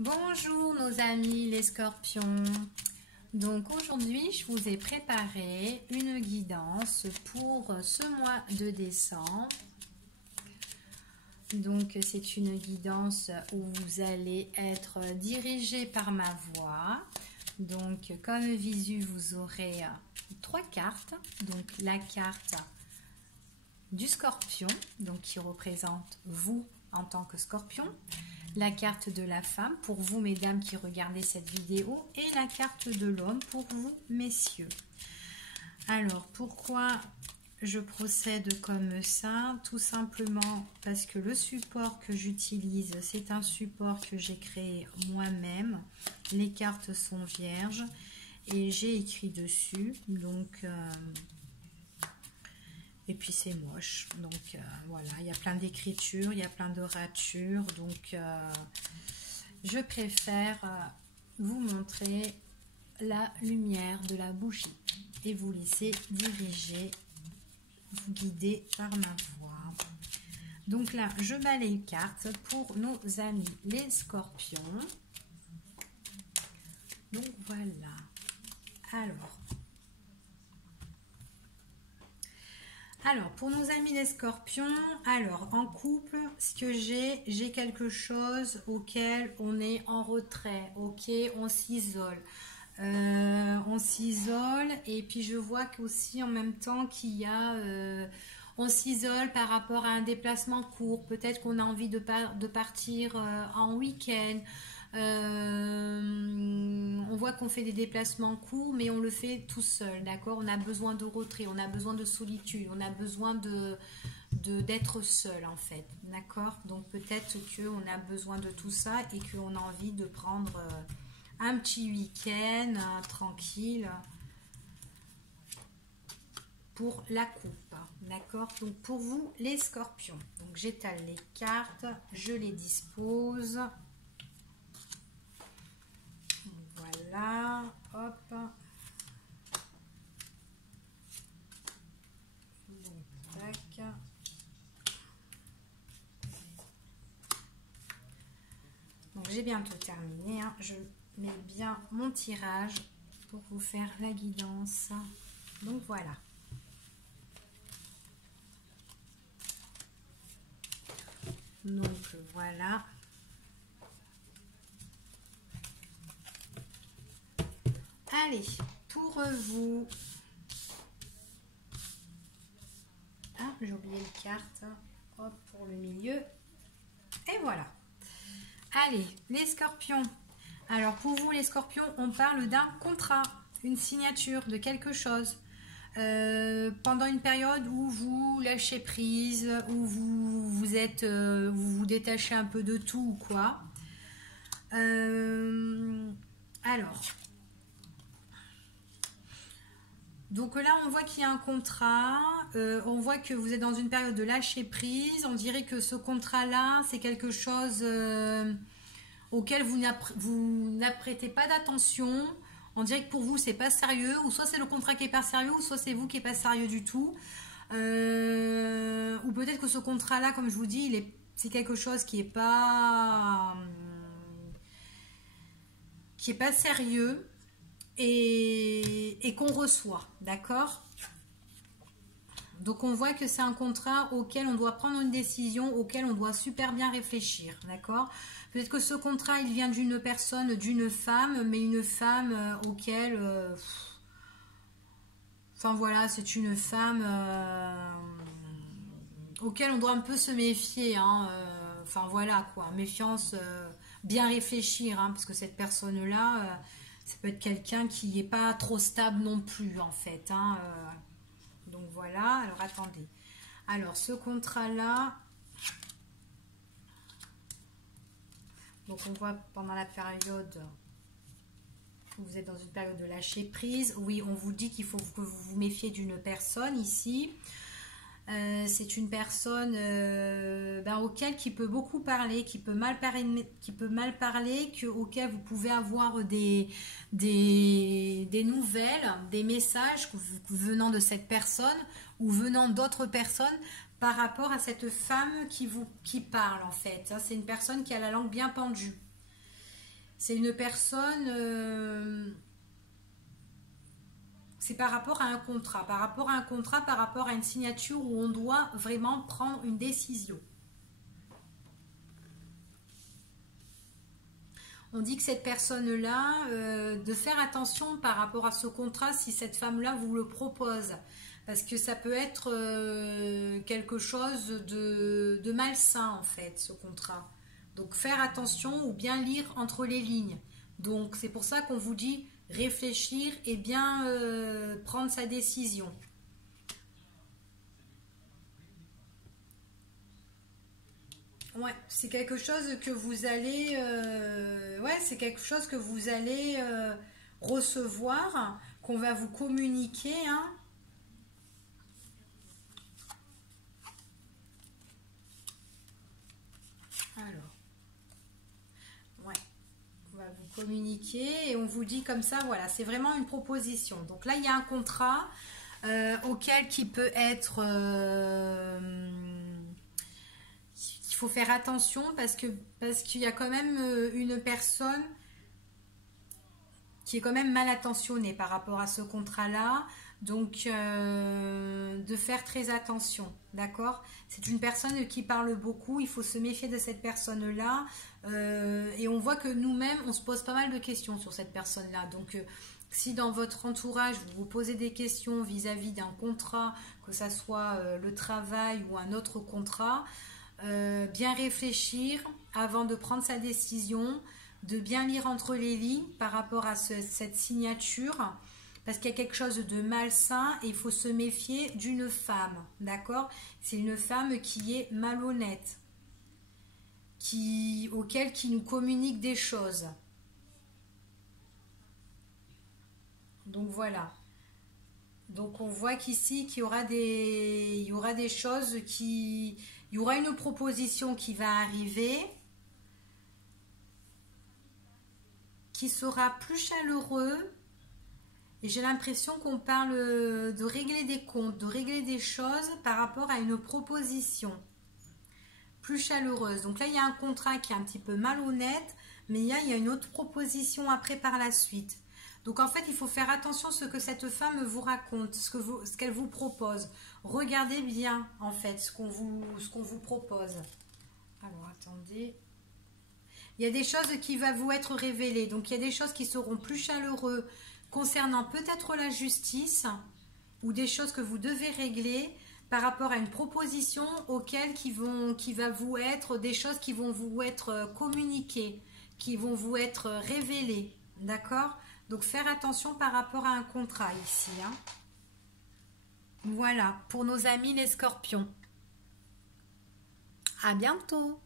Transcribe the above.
Bonjour nos amis les scorpions. Donc aujourd'hui je vous ai préparé une guidance pour ce mois de décembre. Donc c'est une guidance où vous allez être dirigé par ma voix. Donc comme visu vous aurez trois cartes. Donc la carte du scorpion, donc qui représente vous en tant que scorpion. La carte de la femme pour vous mesdames qui regardez cette vidéo et la carte de l'homme pour vous messieurs. Alors pourquoi je procède comme ça? Tout simplement parce que le support que j'utilise c'est un support que j'ai créé moi-même. Les cartes sont vierges et j'ai écrit dessus donc et puis c'est moche, donc voilà, il y a plein d'écritures, il y a plein de ratures, donc je préfère vous montrer la lumière de la bougie et vous laisser diriger, vous guider par ma voix. Donc là, je balaye les cartes pour nos amis les scorpions. Donc voilà. Alors, pour nos amis les scorpions, alors en couple, ce que j'ai quelque chose auquel on est en retrait, ok, on s'isole. On s'isole et puis je vois qu'aussi en même temps qu'il y a, on s'isole par rapport à un déplacement court. Peut-être qu'on a envie de partir en week-end. On voit qu'on fait des déplacements courts, mais on le fait tout seul, d'accord? On a besoin de retrait, on a besoin de solitude, on a besoin d'être seul en fait, d'accord? Donc peut-être qu'on a besoin de tout ça et qu'on a envie de prendre un petit week-end tranquille pour la coupe, d'accord? Donc pour vous les scorpions, donc j'étale les cartes, je les dispose. Voilà, hop. Donc, tac. Donc, j'ai bientôt terminé. Hein. Je mets bien mon tirage pour vous faire la guidance. Donc, voilà. Donc, voilà. Allez, pour vous. Ah, j'ai oublié les cartes. Hop, pour le milieu. Et voilà. Allez, les scorpions. Alors, pour vous, les scorpions, on parle d'un contrat, une signature de quelque chose. Pendant une période où vous lâchez prise, où vous vous détachez un peu de tout ou quoi. Alors. Donc là, on voit qu'il y a un contrat, on voit que vous êtes dans une période de lâcher prise, on dirait que ce contrat-là, c'est quelque chose auquel vous n'apprêtez pas d'attention, on dirait que pour vous, c'est pas sérieux, ou soit c'est le contrat qui est pas sérieux, ou soit c'est vous qui est pas sérieux du tout, ou peut-être que ce contrat-là, comme je vous dis, c'est quelque chose qui est pas sérieux, et qu'on reçoit, d'accord? Donc on voit que c'est un contrat auquel on doit prendre une décision, auquel on doit super bien réfléchir, d'accord? Peut-être que ce contrat il vient d'une personne, d'une femme, mais une femme auquel enfin voilà, c'est une femme auquel on doit un peu se méfier, hein, enfin voilà quoi, méfiance, bien réfléchir, hein, parce que cette personne-là ça peut être quelqu'un qui n'est pas trop stable non plus, en fait. Hein, donc voilà, alors attendez. Alors, ce contrat-là, donc on voit pendant la période où vous êtes dans une période de lâcher prise. Oui, on vous dit qu'il faut que vous vous méfiez d'une personne ici. C'est une personne auquel qui peut beaucoup parler, qui peut mal parler, auquel vous pouvez avoir des nouvelles, des messages venant de cette personne ou venant d'autres personnes par rapport à cette femme qui parle en fait. C'est une personne qui a la langue bien pendue. C'est une personne... c'est par rapport à un contrat. Par rapport à un contrat, par rapport à une signature où on doit vraiment prendre une décision. On dit que cette personne-là, de faire attention par rapport à ce contrat si cette femme-là vous le propose. Parce que ça peut être quelque chose de malsain en fait, ce contrat. Donc faire attention ou bien lire entre les lignes. Donc c'est pour ça qu'on vous dit réfléchir et bien prendre sa décision. Ouais, c'est quelque chose que vous allez, ouais, c'est quelque chose que vous allez recevoir, qu'on va vous communiquer, hein. Alors, ouais, on va vous communiquer et on vous dit comme ça, voilà, c'est vraiment une proposition. Donc là, il y a un contrat auquel qui peut être, il faut faire attention parce qu'il y a quand même une personne qui est quand même mal attentionnée par rapport à ce contrat-là. Donc, de faire très attention, d'accord? C'est une personne qui parle beaucoup, il faut se méfier de cette personne-là. Et on voit que nous-mêmes, on se pose pas mal de questions sur cette personne-là. Donc, si dans votre entourage, vous vous posez des questions vis-à-vis d'un contrat, que ça soit le travail ou un autre contrat, bien réfléchir avant de prendre sa décision, de bien lire entre les lignes par rapport à cette signature, parce qu'il y a quelque chose de malsain et il faut se méfier d'une femme, d'accord? C'est une femme qui est malhonnête, qui nous communique des choses. Donc voilà. Donc on voit qu'ici qu'il y aura des choses il y aura une proposition qui va arriver, qui sera plus chaleureux. Et j'ai l'impression qu'on parle de régler des comptes, de régler des choses par rapport à une proposition plus chaleureuse. Donc là, il y a un contrat qui est un petit peu malhonnête, mais il y a une autre proposition après par la suite. Donc en fait, il faut faire attention à ce que cette femme vous raconte, ce qu'elle vous propose. Regardez bien, en fait, ce qu'on vous propose. Alors, attendez. Il y a des choses qui vont vous être révélées. Donc, il y a des choses qui seront plus chaleureuses concernant peut-être la justice ou des choses que vous devez régler par rapport à une proposition qui va vous être des choses qui vont vous être communiquées, qui vont vous être révélées. D'accord? Donc, faire attention par rapport à un contrat ici. Hein. Voilà, pour nos amis les scorpions. À bientôt!